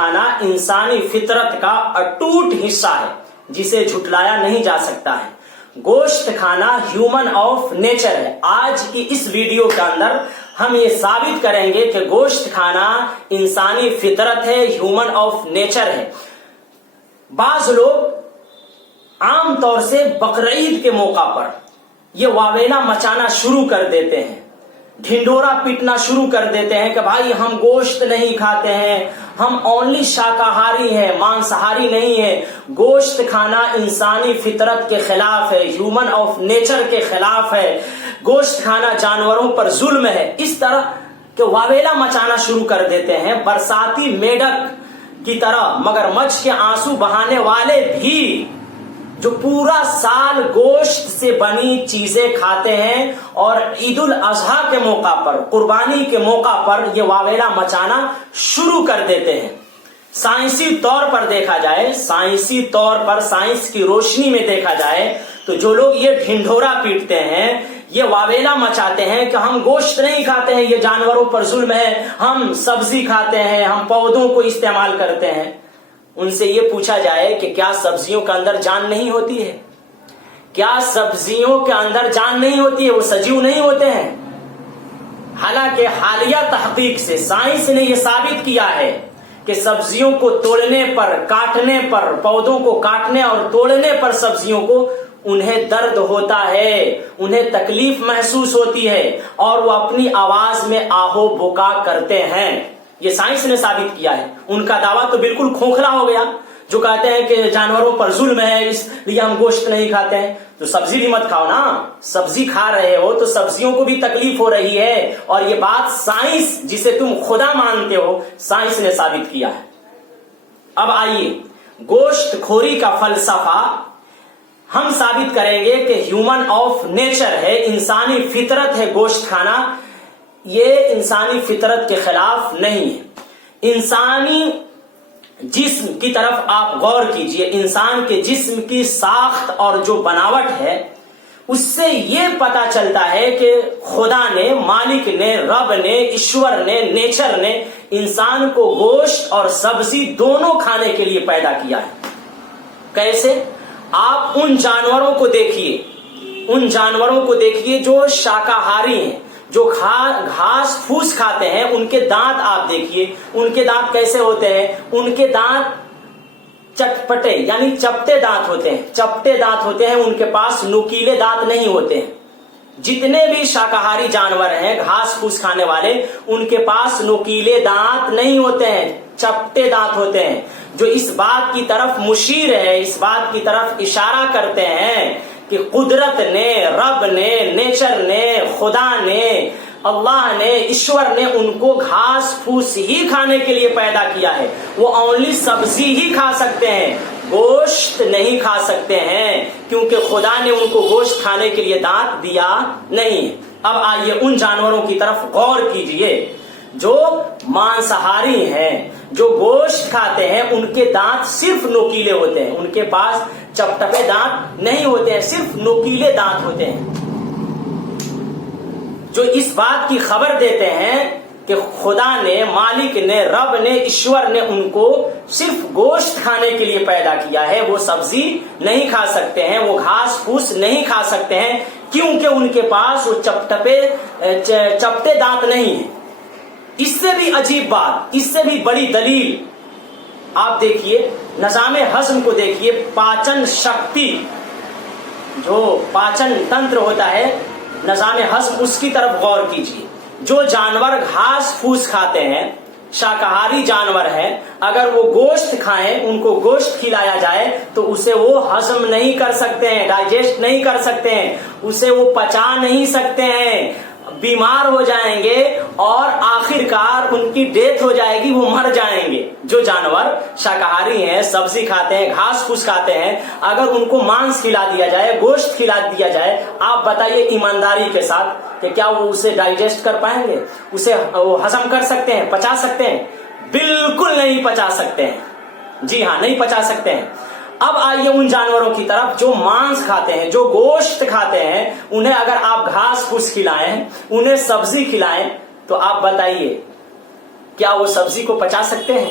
کھانا انسانی فطرت کا اٹوٹ حصہ ہے جسے جھٹلایا نہیں جا سکتا ہے. گوشت کھانا ہیومن آف نیچر ہے. آج کی اس ویڈیو کے اندر ہم یہ ثابت کریں گے کہ گوشت کھانا انسانی فطرت ہے، ہیومن آف نیچر ہے. بعض لوگ عام طور سے بقرعید کے موقع پر یہ واویلا مچانا شروع کر دیتے ہیں، ڈھنڈورا پیٹنا شروع کر دیتے ہیں کہ بھائی ہم گوشت نہیں کھاتے ہیں، ہم اونلی شاکاہاری ہیں، مانساہاری نہیں ہے. گوشت کھانا انسانی فطرت کے خلاف ہے، ہیومن آف نیچر کے خلاف ہے. گوشت کھانا جانوروں پر ظلم ہے. اس طرح کہ واویلا مچانا شروع کر دیتے ہیں برساتی میڈک کی طرح. مگر مچھ کے آنسو بہانے والے بھی جو پورا سال گوشت سے بنی چیزیں کھاتے ہیں اور عید الاضحیٰ کے موقع پر، قربانی کے موقع پر یہ واویلا مچانا شروع کر دیتے ہیں. سائنسی طور پر دیکھا جائے، سائنسی طور پر سائنس کی روشنی میں دیکھا جائے تو جو لوگ یہ ڈھنڈورا پیٹتے ہیں، یہ واویلا مچاتے ہیں کہ ہم گوشت نہیں کھاتے ہیں، یہ جانوروں پر ظلم ہے، ہم سبزی کھاتے ہیں، ہم پودوں کو استعمال کرتے ہیں، ان سے یہ پوچھا جائے کہ کیا سبزیوں کے اندر جان نہیں ہوتی ہے؟ کیا سبزیوں کے اندر جان نہیں ہوتی ہے؟ وہ سجیو نہیں ہوتے ہیں؟ حالانکہ حالیہ تحقیق سے سائنس نے یہ ثابت کیا ہے کہ سبزیوں کو توڑنے پر، کاٹنے پر، پودوں کو کاٹنے اور توڑنے پر سبزیوں کو انہیں درد ہوتا ہے، انہیں تکلیف محسوس ہوتی ہے اور وہ اپنی آواز میں آہو بکا کرتے ہیں. یہ سائنس نے ثابت کیا ہے. ان کا دعویٰ تو بالکل کھوکھلا ہو گیا جو کہتے ہیں کہ جانوروں پر ظلم ہے اس لیے ہم گوشت نہیں کھاتے ہیں. تو سبزی بھی مت کھاؤ نا. سبزی کھا رہے ہو تو سبزیوں کو بھی تکلیف ہو رہی ہے، اور یہ بات سائنس جسے تم خدا مانتے ہو، سائنس نے ثابت کیا ہے. اب آئیے گوشت خوری کا فلسفہ ہم ثابت کریں گے کہ ہیومن آف نیچر ہے، انسانی فطرت ہے گوشت کھانا. یہ انسانی فطرت کے خلاف نہیں ہے. انسانی جسم کی طرف آپ غور کیجئے. انسان کے جسم کی ساخت اور جو بناوٹ ہے اس سے یہ پتا چلتا ہے کہ خدا نے، مالک نے، رب نے، ایشور نے، نیچر نے انسان کو گوشت اور سبزی دونوں کھانے کے لیے پیدا کیا ہے. کیسے؟ آپ ان جانوروں کو دیکھیے، ان جانوروں کو دیکھیے جو شاکاہاری ہیں، جو گھاس پھوس کھاتے ہیں. ان کے دانت آپ دیکھیے، ان کے دانت کیسے ہوتے ہیں. ان کے دانت چٹپٹے یعنی چپٹے دانت ہوتے ہیں، چپٹے دانت ہوتے ہیں. ان کے پاس نوکیلے دانت نہیں ہوتے ہیں. جتنے بھی شاکاہاری جانور ہیں، گھاس پھوس کھانے والے، ان کے پاس نوکیلے دانت نہیں ہوتے ہیں، چپٹے دانت ہوتے ہیں. جو اس بات کی طرف مشیر ہے، اس بات کی طرف اشارہ کرتے ہیں کہ قدرت نے، رب نے، نیچر نے، خدا نے، اللہ نے، ایشور نے ان کو گھاس پھوس ہی کھانے کے لیے پیدا کیا ہے. وہ اونلی سبزی ہی کھا سکتے ہیں، گوشت نہیں کھا سکتے ہیں، کیونکہ خدا نے ان کو گوشت کھانے کے لیے دانت دیا نہیں. اب آئیے ان جانوروں کی طرف غور کیجئے جو مانساہاری ہیں، جو گوشت کھاتے ہیں. ان کے دانت صرف نوکیلے ہوتے ہیں، ان کے پاس چپٹپے دانت نہیں ہوتے ہیں، صرف نوکیلے دانت ہوتے ہیں. جو اس بات کی خبر دیتے ہیں کہ خدا نے، مالک نے، رب نے، ایشور نے ان کو صرف گوشت کھانے کے لیے پیدا کیا ہے. وہ سبزی نہیں کھا سکتے ہیں، وہ گھاس پھوس نہیں کھا سکتے ہیں، کیونکہ ان کے پاس وہ چپٹے دانت نہیں ہیں. اس سے بھی عجیب بات، اس سے بھی بڑی دلیل آپ دیکھیے، نظام ہضم کو دیکھیے، پاچن شکتی، جو پاچن تنتر ہوتا ہے، نظام ہضم، اس کی طرف غور کیجیے. جو جانور گھاس پھوس کھاتے ہیں، شاکاہاری جانور ہیں، اگر وہ گوشت کھائیں، ان کو گوشت کھلایا جائے تو اسے وہ ہضم نہیں کر سکتے ہیں، ڈائجسٹ نہیں کر سکتے ہیں، اسے وہ پچا نہیں سکتے ہیں، بیمار ہو جائیں گے اور آخر کار ان کی ڈیتھ ہو جائے گی، وہ مر جائیں گے. جو جانور شاکاہاری ہیں، سبزی کھاتے ہیں، گھاس پھوس کھاتے ہیں، اگر ان کو مانس کھلا دیا جائے، گوشت کھلا دیا جائے، آپ بتائیے ایمانداری کے ساتھ کہ کیا وہ اسے ڈائجسٹ کر پائیں گے؟ اسے وہ ہضم کر سکتے ہیں، پچا سکتے ہیں؟ بالکل نہیں پچا سکتے ہیں. جی ہاں، نہیں پچا سکتے ہیں. اب آئیے ان جانوروں کی طرف جو مانس کھاتے ہیں، جو گوشت کھاتے ہیں. انہیں اگر آپ گھاس پھوس کھلائیں، انہیں سبزی کھلائیں، تو آپ بتائیے کیا وہ سبزی کو پچا سکتے ہیں؟